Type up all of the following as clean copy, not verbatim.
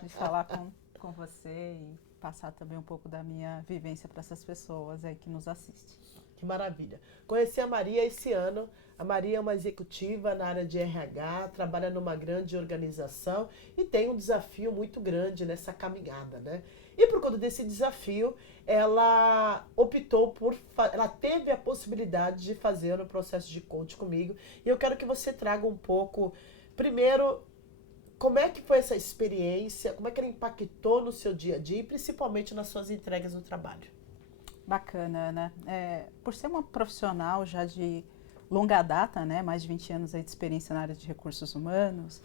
de falar com você e passar também um pouco da minha vivência para essas pessoas aí que nos assistem. Que maravilha. Conheci a Maria esse ano. A Maria é uma executiva na área de RH, trabalha numa grande organização e tem um desafio muito grande nessa caminhada, né? E por conta desse desafio, ela optou ela teve a possibilidade de fazer o processo de coach comigo. E eu quero que você traga um pouco, primeiro, como é que foi essa experiência, como é que ela impactou no seu dia a dia e principalmente nas suas entregas no trabalho. Bacana, né? Por ser uma profissional já de longa data, né, mais de 20 anos aí de experiência na área de recursos humanos,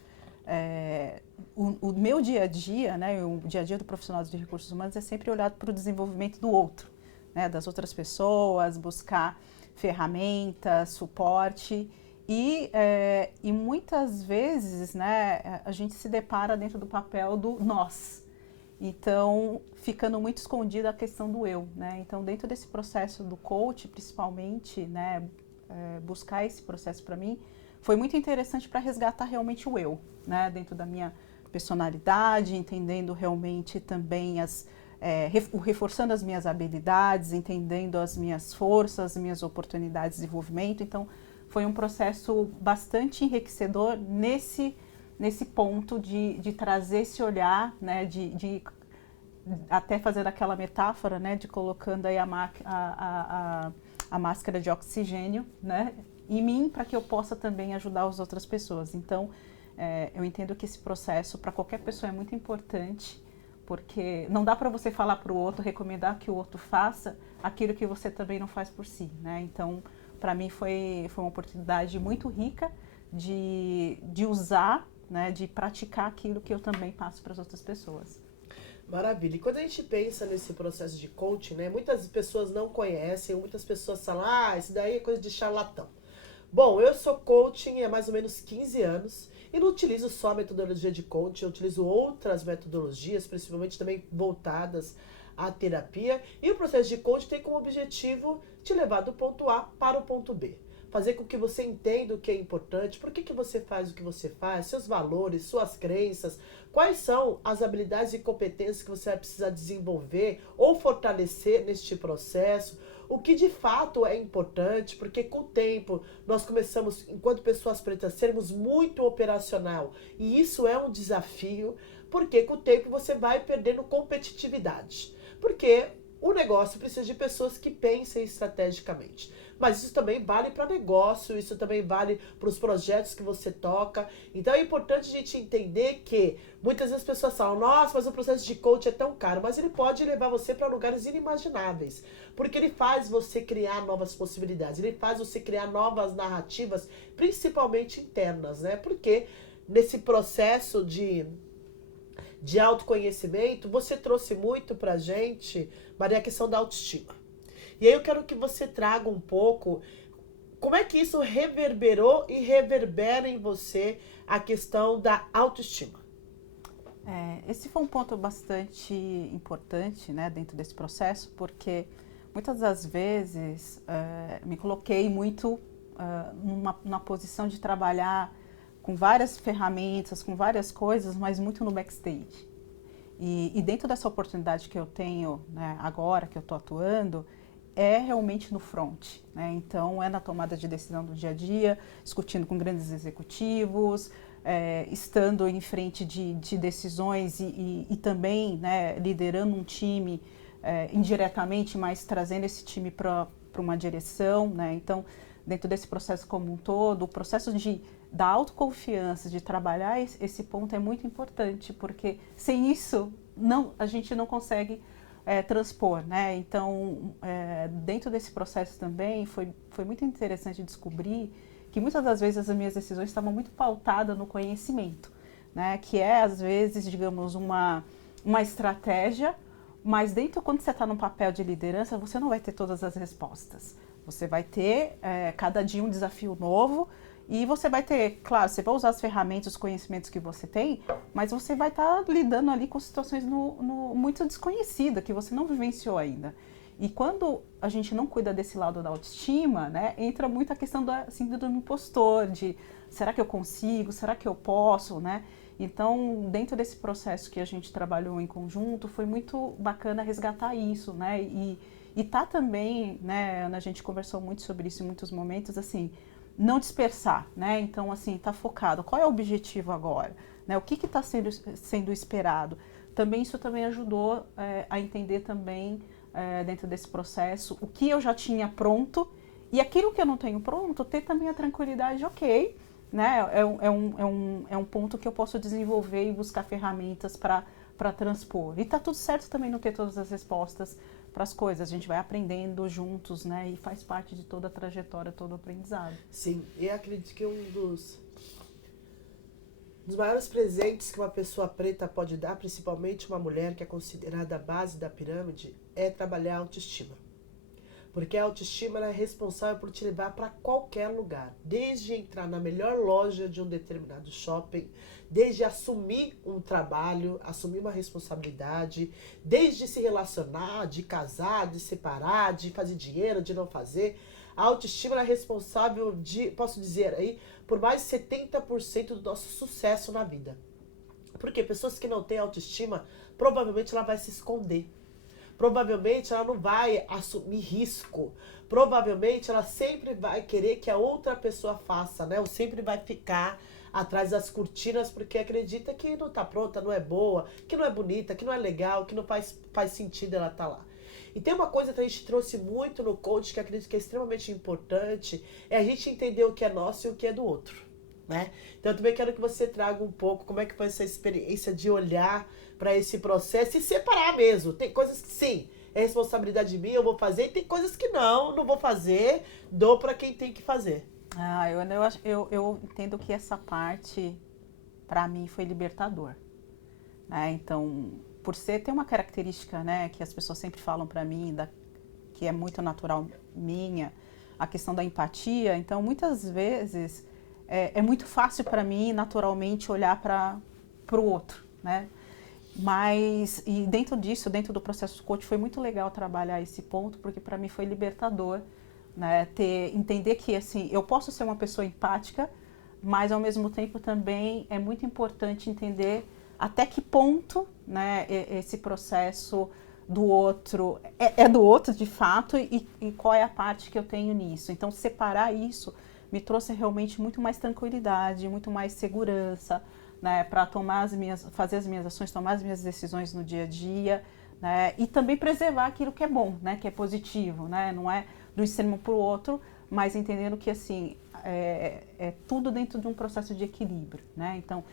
o meu dia a dia, né, o dia a dia do profissional de recursos humanos é sempre olhado para o desenvolvimento do outro, né, das outras pessoas, buscar ferramentas, suporte e muitas vezes, né, a gente se depara dentro do papel do nós. Então, ficando muito escondida a questão do eu, né? Então, dentro desse processo do coach, principalmente, né, buscar esse processo para mim foi muito interessante para resgatar realmente o eu, né? Dentro da minha personalidade, entendendo realmente também reforçando as minhas habilidades, entendendo as minhas forças, as minhas oportunidades de desenvolvimento. Então, foi um processo bastante enriquecedor nesse ponto de trazer esse olhar, né, de até fazer aquela metáfora, né, de colocando aí a máscara de oxigênio, né, em mim para que eu possa também ajudar as outras pessoas. Então, eu entendo que esse processo para qualquer pessoa é muito importante, porque não dá para você falar para o outro, recomendar que o outro faça aquilo que você também não faz por si, né? Então, para mim foi uma oportunidade muito rica de usar, né, de praticar aquilo que eu também passo para as outras pessoas. Maravilha. E quando a gente pensa nesse processo de coaching, né, muitas pessoas não conhecem, muitas pessoas falam, ah, isso daí é coisa de charlatão. Bom, eu sou coaching há mais ou menos 15 anos e não utilizo só a metodologia de coaching, eu utilizo outras metodologias, principalmente também voltadas à terapia. E o processo de coaching tem como objetivo te levar do ponto A para o ponto B. Fazer com que você entenda o que é importante, por que, que você faz o que você faz, seus valores, suas crenças, quais são as habilidades e competências que você vai precisar desenvolver ou fortalecer neste processo, o que de fato é importante, porque com o tempo nós começamos, enquanto pessoas pretas, a sermos muito operacional. E isso é um desafio, porque com o tempo você vai perdendo competitividade. Porque o negócio precisa de pessoas que pensem estrategicamente. Mas isso também vale para negócio, isso também vale para os projetos que você toca. Então é importante a gente entender que muitas vezes as pessoas falam, nossa, mas o processo de coach é tão caro, mas ele pode levar você para lugares inimagináveis, porque ele faz você criar novas possibilidades, ele faz você criar novas narrativas, principalmente internas, né? Porque nesse processo de autoconhecimento, você trouxe muito pra gente, Maria, a questão da autoestima. E aí eu quero que você traga um pouco como é que isso reverberou e reverbera em você a questão da autoestima. Esse foi um ponto bastante importante, né, dentro desse processo, porque muitas das vezes me coloquei muito numa posição de trabalhar com várias ferramentas, com várias coisas, mas muito no backstage. E dentro dessa oportunidade que eu tenho, né, agora que eu estou atuando, é realmente no front, né? Então é na tomada de decisão do dia a dia, discutindo com grandes executivos, estando em frente de decisões e também, né, liderando um time indiretamente, mas trazendo esse time para uma direção, né? Então, dentro desse processo como um todo, o processo da autoconfiança, de trabalhar esse ponto é muito importante, porque sem isso a gente não consegue transpor, né? Então, dentro desse processo também foi muito interessante descobrir que muitas das vezes as minhas decisões estavam muito pautadas no conhecimento, né? Que é às vezes, digamos, uma estratégia, mas dentro quando você está no papel de liderança, você não vai ter todas as respostas. Você vai ter cada dia um desafio novo e você vai ter, claro, você vai usar as ferramentas, os conhecimentos que você tem, mas você vai estar lidando ali com situações muito desconhecidas, que você não vivenciou ainda. E quando a gente não cuida desse lado da autoestima, né, entra muito a questão da síndrome do impostor, de será que eu consigo, será que eu posso, né? Então, dentro desse processo que a gente trabalhou em conjunto, foi muito bacana resgatar isso, né? E tá também, né, Ana, a gente conversou muito sobre isso em muitos momentos, assim, não dispersar, né? Então, assim, tá focado. Qual é o objetivo agora? Né? O que está sendo esperado? Também isso também ajudou a entender também, dentro desse processo, o que eu já tinha pronto e aquilo que eu não tenho pronto, ter também a tranquilidade, ok, né? É um ponto que eu posso desenvolver e buscar ferramentas para transpor. E tá tudo certo também não ter todas as respostas para as coisas. A gente vai aprendendo juntos, né? E faz parte de toda a trajetória, todo o aprendizado. Sim, e acredito que um dos maiores presentes que uma pessoa preta pode dar, principalmente uma mulher que é considerada a base da pirâmide, é trabalhar a autoestima. Porque a autoestima ela é responsável por te levar para qualquer lugar. Desde entrar na melhor loja de um determinado shopping, desde assumir um trabalho, assumir uma responsabilidade, desde se relacionar, de casar, de separar, de fazer dinheiro, de não fazer. A autoestima ela é responsável de, posso dizer aí, por mais de 70% do nosso sucesso na vida. Porque pessoas que não têm autoestima, provavelmente ela vai se esconder. Provavelmente ela não vai assumir risco. Provavelmente ela sempre vai querer que a outra pessoa faça, né? Ou sempre vai ficar atrás das cortinas porque acredita que não tá pronta, não é boa, que não é bonita, que não é legal, que não faz sentido ela tá lá. E tem uma coisa que a gente trouxe muito no coach que acredito que é extremamente importante, é a gente entender o que é nosso e o que é do outro, né? Então eu também quero que você traga um pouco como é que foi essa experiência de olhar para esse processo e separar mesmo. Tem coisas que sim, é responsabilidade minha, eu vou fazer, e tem coisas que não vou fazer, dou para quem tem que fazer. Eu entendo que essa parte, para mim, foi libertador. Né? Então, por ter uma característica, né, que as pessoas sempre falam para mim, que é muito natural minha, a questão da empatia. Então, muitas vezes, é muito fácil para mim, naturalmente, olhar para o outro, né? Mas, e dentro disso, dentro do processo coach, foi muito legal trabalhar esse ponto, porque para mim foi libertador, né? Entender que, assim, eu posso ser uma pessoa empática, mas ao mesmo tempo também é muito importante entender até que ponto, né, esse processo do outro é do outro de fato e qual é a parte que eu tenho nisso. Então, separar isso me trouxe realmente muito mais tranquilidade, muito mais segurança, né, para fazer as minhas ações, tomar as minhas decisões no dia a dia, né, e também preservar aquilo que é bom, né, que é positivo, né, não é do extremo para o outro, mas entendendo que assim é tudo dentro de um processo de equilíbrio, né? Então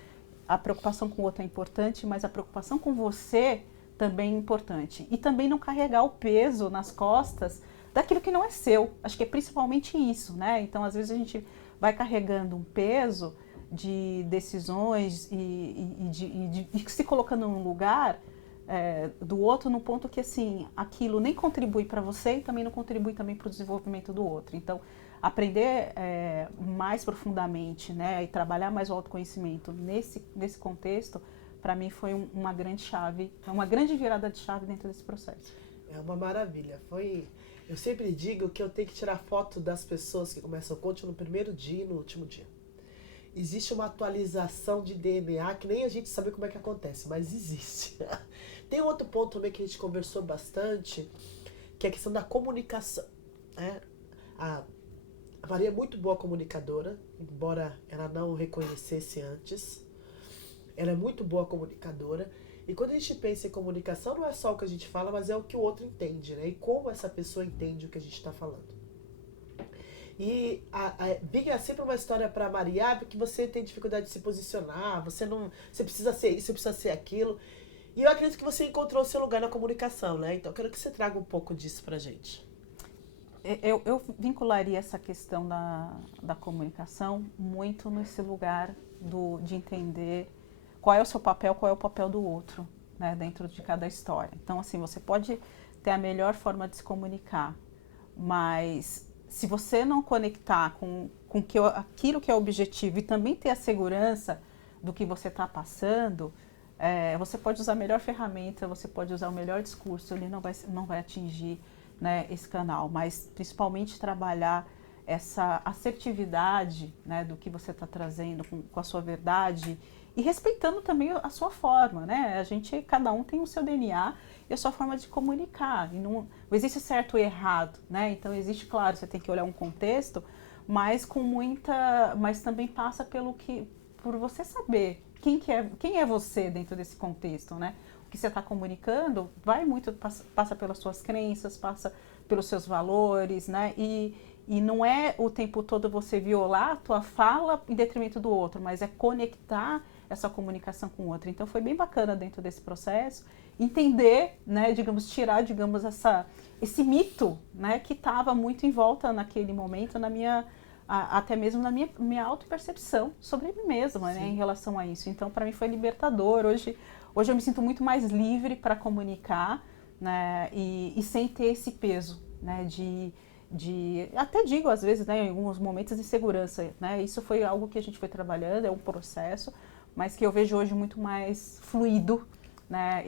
a preocupação com o outro é importante, mas a preocupação com você também é importante. E também não carregar o peso nas costas daquilo que não é seu. Acho que é principalmente isso, né? Então, às vezes a gente vai carregando um peso de decisões e se colocando num lugar do outro, no ponto que, assim, aquilo nem contribui para você e também não contribui também para o desenvolvimento do outro. Então, aprender mais profundamente, né, e trabalhar mais o autoconhecimento nesse contexto, para mim foi uma grande chave, uma grande virada de chave dentro desse processo. É uma maravilha. Eu sempre digo que eu tenho que tirar foto das pessoas que começam o coaching no primeiro dia e no último dia. Existe uma atualização de DNA que nem a gente sabe como é que acontece, mas existe. Tem outro ponto também que a gente conversou bastante, que é a questão da comunicação, né? A Maria é muito boa comunicadora, embora ela não reconhecesse antes. Ela é muito boa comunicadora. E quando a gente pensa em comunicação, não é só o que a gente fala, mas é o que o outro entende, né? E como essa pessoa entende o que a gente está falando. E Big é sempre uma história para Maria, porque você tem dificuldade de se posicionar, você precisa ser isso, você precisa ser aquilo. E eu acredito que você encontrou o seu lugar na comunicação, né? Então eu quero que você traga um pouco disso pra gente. Eu vincularia essa questão da comunicação muito nesse lugar de entender qual é o seu papel, qual é o papel do outro, né, dentro de cada história. Então, assim, você pode ter a melhor forma de se comunicar, mas se você não conectar com aquilo que é o objetivo e também ter a segurança do que você está passando, você pode usar a melhor ferramenta, você pode usar o melhor discurso, ele não vai atingir, né, esse canal, mas principalmente trabalhar essa assertividade, né, do que você está trazendo com a sua verdade e respeitando também a sua forma, né? Cada um tem o seu DNA e a sua forma de comunicar. E não existe certo ou errado, né? Então existe, claro, você tem que olhar um contexto, mas mas também passa por você saber quem é você dentro desse contexto, né? O que você está comunicando passa pelas suas crenças, passa pelos seus valores, né? E não é o tempo todo você violar a tua fala em detrimento do outro, mas é conectar essa comunicação com o outro. Então foi bem bacana dentro desse processo entender, né, tirar, esse mito, né, que estava muito em volta naquele momento até mesmo na minha autopercepção sobre mim mesma, né, em relação a isso. Então para mim foi libertador. Hoje eu me sinto muito mais livre para comunicar, né, e sem ter esse peso, né, até digo às vezes, né, em alguns momentos de insegurança, né, isso foi algo que a gente foi trabalhando, é um processo, mas que eu vejo hoje muito mais fluido, né,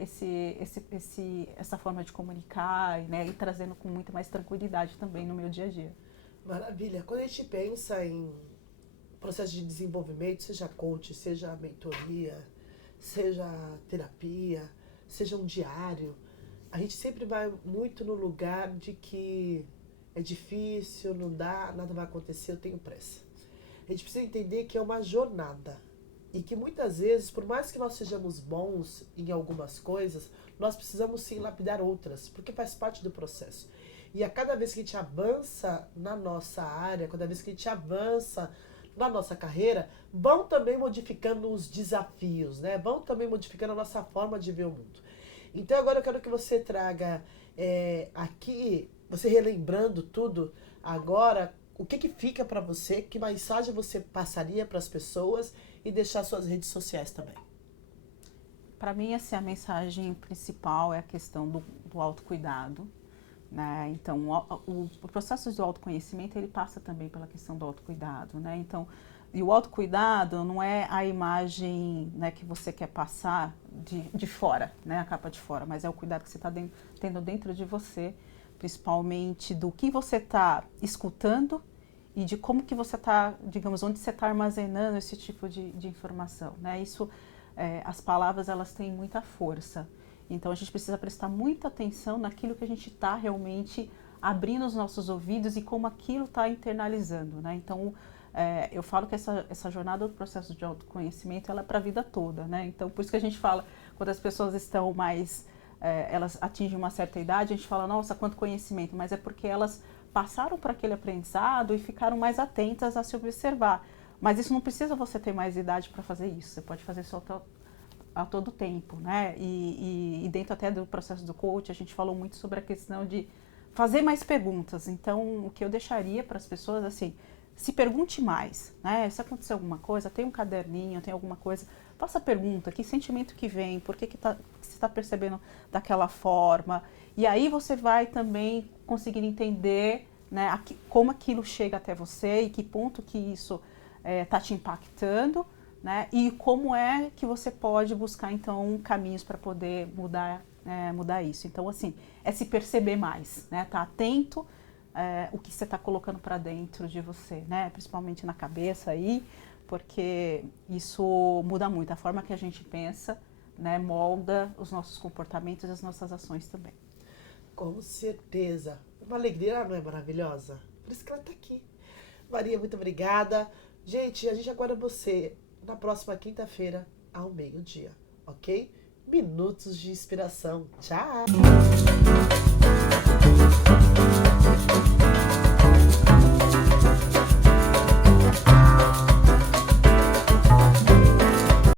essa forma de comunicar, né, e trazendo com muito mais tranquilidade também no meu dia a dia. Maravilha. Quando a gente pensa em processo de desenvolvimento, seja coach, seja mentoria, seja terapia, seja um diário, a gente sempre vai muito no lugar de que é difícil, não dá, nada vai acontecer, eu tenho pressa. A gente precisa entender que é uma jornada e que muitas vezes, por mais que nós sejamos bons em algumas coisas, nós precisamos sim lapidar outras, porque faz parte do processo. E a cada vez que a gente avança na nossa área, cada vez que a gente avança na nossa carreira, vão também modificando os desafios, né? Vão também modificando a nossa forma de ver o mundo. Então agora eu quero que você traga aqui, você relembrando tudo agora, o que fica para você, que mensagem você passaria para as pessoas e deixar suas redes sociais também. Para mim, assim, a mensagem principal é a questão do autocuidado, né? Então, o processo do autoconhecimento, ele passa também pela questão do autocuidado, né? Então, e o autocuidado não é a imagem, né, que você quer passar de fora, né, a capa de fora, mas é o cuidado que você está tendo dentro de você, principalmente do que você está escutando e de como que você está, digamos, onde você está armazenando esse tipo de informação, né? Isso, as palavras, elas têm muita força. Então a gente precisa prestar muita atenção naquilo que a gente está realmente abrindo os nossos ouvidos e como aquilo está internalizando, né? Então eu falo que essa jornada do processo de autoconhecimento, ela é para a vida toda, né? Então por isso que a gente fala, quando as pessoas estão elas atingem uma certa idade, a gente fala, nossa, quanto conhecimento, mas é porque elas passaram por aquele aprendizado e ficaram mais atentas a se observar. Mas isso não precisa você ter mais idade para fazer isso, você pode fazer isso a todo tempo, né? E dentro até do processo do coach, a gente falou muito sobre a questão de fazer mais perguntas. Então, o que eu deixaria para as pessoas, assim, se pergunte mais, né? Se acontecer alguma coisa, tem um caderninho, tem alguma coisa, faça pergunta, que sentimento que vem, por que você está percebendo daquela forma, e aí você vai também conseguir entender, né, como aquilo chega até você e que ponto que isso está te impactando, né, e como é que você pode buscar então caminhos para poder mudar isso. Então, assim, é se perceber mais, né, tá atento o que você está colocando para dentro de você, né, principalmente na cabeça aí, porque isso muda muito. A forma que a gente pensa, né, molda os nossos comportamentos e as nossas ações também. Com certeza. Uma alegria, não é maravilhosa? Por isso que ela está aqui. Maria, muito obrigada. Gente, a gente aguarda você na próxima quinta-feira, ao meio-dia, ok? Minutos de inspiração. Tchau!